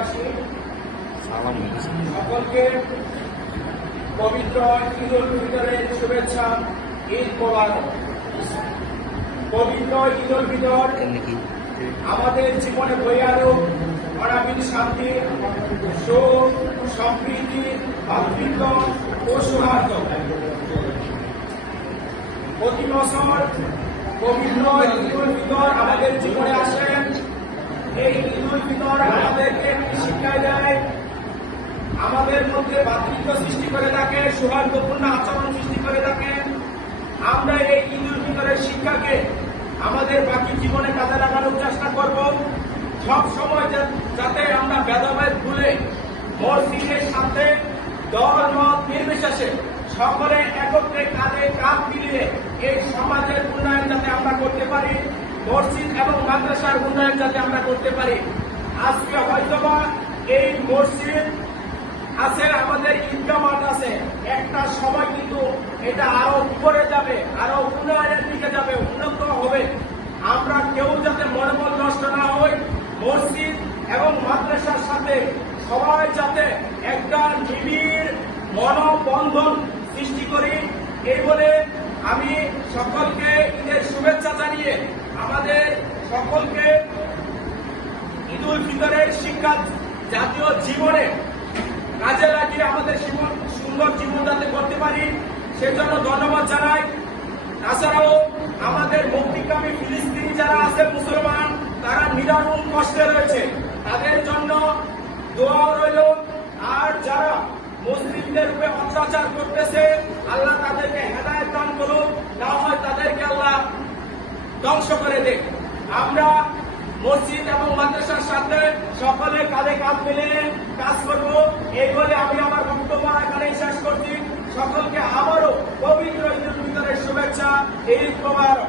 দেশবাসী, সকলকে পবিত্র ঈদুল ফিতরের শুভেচ্ছা। ঈদ মোবারক। পবিত্র ঈদুল ফিতর আমাদের জীবনে বয়ে আনুক অনাবিল শান্তি, সুখ, সম্প্রীতি, ভাতৃত্ব ও সৌহার্দ্য। প্রতি বছর পবিত্র ঈদুল ফিতর আমাদের জীবনে আসেন। এই ঈদুল ফিতর আমাদেরকে শিক্ষা দেয়, আমাদের মধ্যে ভাতৃত্ব সৃষ্টি করে থাকে, সৌহার্দ্যপূর্ণ আচরণ সৃষ্টি করে থাকে। আমরা এই ঈদুল ফিতরের শিক্ষাকে আমাদের বাকি জীবনে কাজে লাগানোর চেষ্টা করব। সব সময় যাতে আমরা ভেদাভেদ ভুলে মসজিদের সাথে দল মত নির্বিশেষে সকলে একত্রে কাঁধে কাঁধ মিলিয়ে এই সমাজের উন্নয়ন যাতে আমরা করতে পারি, মসজিদ এবং মাদ্রাসার উন্নয়ন যাতে আমরা করতে পারি। আজকে হয়তোবা এই মসজিদ আছে, আমাদের ঈদগাহ মাঠ আছে, একটা সময় কিন্তু এটা আরো উপরে যাবে, আরো উন্নয়নের দিকে যাবে, উন্নত হবে। আমরা কেউ যাতে মনোবল নষ্ট না হয়, মসজিদ এবং মাদ্রাসার সাথে সবাই যাতে একটা নিবিড় মনোবন্ধন সৃষ্টি করি, এই বলে আমি সকলকে ঈদের শুভেচ্ছা জানিয়ে আমাদের সকলকে ঈদুল ফিতরের শিক্ষা জাতীয় জীবনে কাজে লাগিয়ে আমাদের সুন্দর জীবন যাতে করতে পারি সেজন্য ধন্যবাদ জানাই। তাছাড়াও আমাদের মুক্তিকামী ফিলিস্তিনি যারা আছে মুসলমান, তারা নিদারুণ কষ্টে রয়েছে, তাদের জন্য দোয়া রইল। আর যারা মুসলিমদের উপরে অত্যাচার করতেছে, আল্লাহ তাদেরকে হেদায়েত দান করুক, না হয় তাদেরকে আল্লাহ ধ্বংস করে দেখ। আমরা মসজিদ এবং মাদ্রাসার সাথে সকলে কাঁধে কাঁধ মিলিয়ে কাজ করব, এই বলে আমি আমার বক্তব্য এখানে শেষ করছি। সকলকে আবারও পবিত্র ঈদুল ফিতরের শুভেচ্ছা। ঈদ মোবারক।